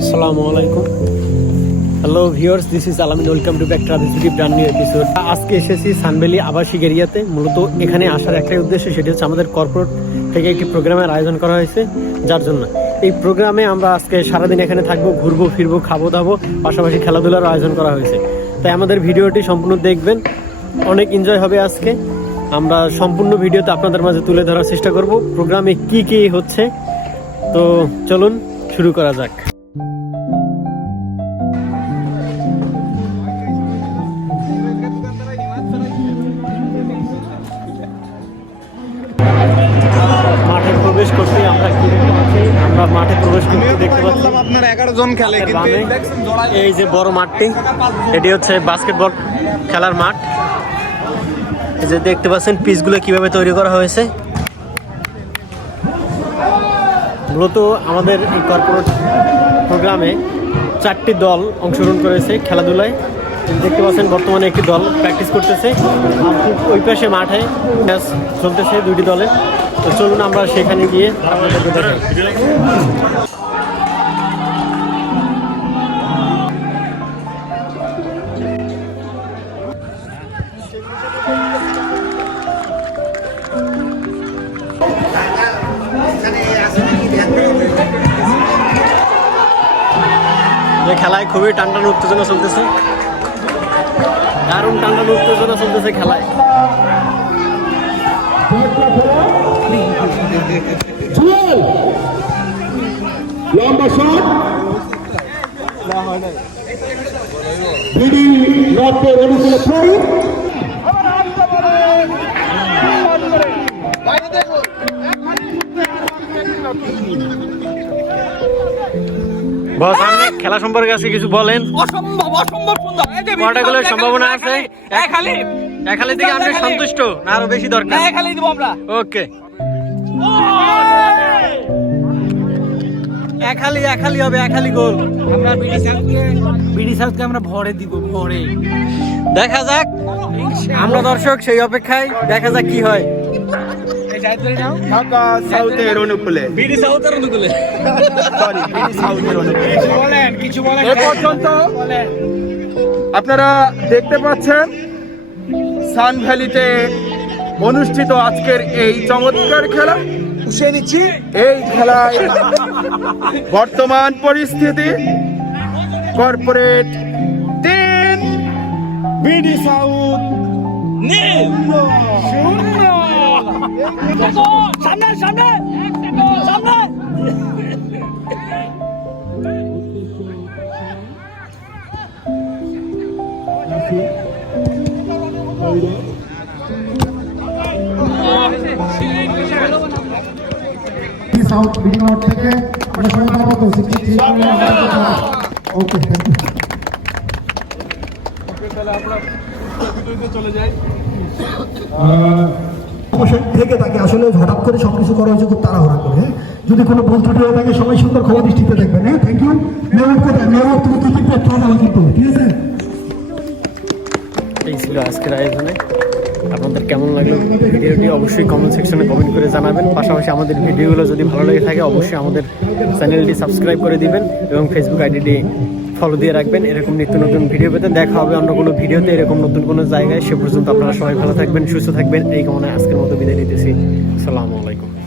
আসসালামু আলাইকুম। Hello viewers this is Alamin welcome to back travel city brand new episode আজকে এসেছি সানবেলি আবাসিক এরিয়াতে। মূলত এখানে আসার একটাই উদ্দেশ্য, সেটি হচ্ছে আমাদের কর্পোরেট থেকে একটি প্রোগ্রামের আয়োজন করা হয়েছে, যার জন্য। এই প্রোগ্রামে আমরা আজকে সারাদিন এখানে থাকব, ঘুরবো, ফিরবো, খাব, দাবো, পাশাপাশি খেলাধুলার আয়োজন করা হয়েছে। তাই আমাদের ভিডিওটি সম্পূর্ণ দেখবেন। অনেক এনজয় হবে আজকে। আমরা সম্পূর্ণ ভিডিওতে আপনাদের মাঝে তুলে ধরার চেষ্টা করব। প্রোগ্রামে কি কি হচ্ছে? তো চলুন শুরু করা যাক। মাঠে প্রবেশ করতে আমরা কি দেখতে পাচ্ছি? আমরা মাঠে প্রবেশ করতে দেখতে পাচ্ছি আপনার এগারো জন খেলে এই যে বড় মাঠটি এটি হচ্ছে বাস্কেটবল খেলার মাঠ। যে দেখতে পাচ্ছেন পিচগুলো কীভাবে তৈরি করা হয়েছে। মূলত আমাদের এই কর্পোরেট প্রোগ্রামে চারটি দল অংশগ্রহণ করেছে খেলাধুলায়। দেখতে পাচ্ছেন বর্তমানে একটি দল প্র্যাকটিস করতেছে। ওই পাশে মাঠে ম্যাচ চলতেছে দুইটি দলে তো চলুন আমরা সেখানে গিয়ে আপনাদেরকে দেখাই। এই খেলায় খুবই টানটান উত্তেজনা চলতেছে। দারুণ টানটান উত্তেজনা চলতেছে খেলায়। লম্বা শট। বিডি অনুকূলে বস আপনি খেলা সম্পর্কে আছে কিছু বলেন। অসম্ভব অসম্ভব সুন্দর। কটা গোলের সম্ভাবনা আছে? এক খালি এক খালি থেকে আপনি সন্তুষ্ট না আরও বেশি দরকার। এক খালি দিব আমরা। ওকে। এক খালি এক খালি হবে এক খালি গোল। আমরা বিডি সাউথকে বিডি সাউথকে আমরা ভরে দিব ভরে। দেখা যাক। আমরা দর্শক সেই অপেক্ষায় দেখা যাক কি হয়। ঢাকা সাউথের অনুকূলে। বিডি সাউথের অনুকূলে। সরি বিডি সাউথের অনুকূলে। বলেন কিছু বলেন। এ পর্যন্ত আপনারা দেখতে পাচ্ছেন সান ভ্যালিতে অনুষ্ঠিত আজকের এই চমৎকার খেলা। নিচ্ছি। এই খেলায় বর্তমান পরিস্থিতি কর্পোরেট তিন বিডি সাউথ। নীল শূন্য। সামনে সামনে সামনে। সাউথ বিডিং আউট থেকে। আমরা সবাই পাবো তো sixty three okay thank you অবশ্যই থেকে থাকে আসলে হঠাৎ করে সব কিছু করা হয়েছে খুব তাড়াহুড়া করে হ্যাঁ? যদি কোনো ভুল ত্রুটি হয়ে থাকে, সবাই সুন্দর খবর দৃষ্টিতে দেখবেন হ্যাঁ? থ্যাংক ইউ মেয়র কোথায়? মেয়র তুমি কি ঠিক আছে? এই ছিল আজকের আয়োজনে। আপনাদের কেমন লাগল ভিডিওটি অবশ্যই কমেন্ট সেকশনে কমেন্ট করে জানাবেন। পাশাপাশি আমাদের ভিডিওগুলো যদি ভালো লেগে থাকে, অবশ্যই আমাদের চ্যানেলটি সাবস্ক্রাইব করে দিবেন এবং ফেসবুক আইডিটি ফলো দিয়ে রাখবেন, এরকম নিত্য নতুন ভিডিও পেতে। দেখা হবে অন্য কোনো ভিডিওতে এরকম নতুন কোনো জায়গায়। সে পর্যন্ত আপনারা সবাই ভালো থাকবেন, সুস্থ থাকবেন। এই কামনায় আজকের মতো বিদায় নিতেছি। আসসালামু আলাইকুম।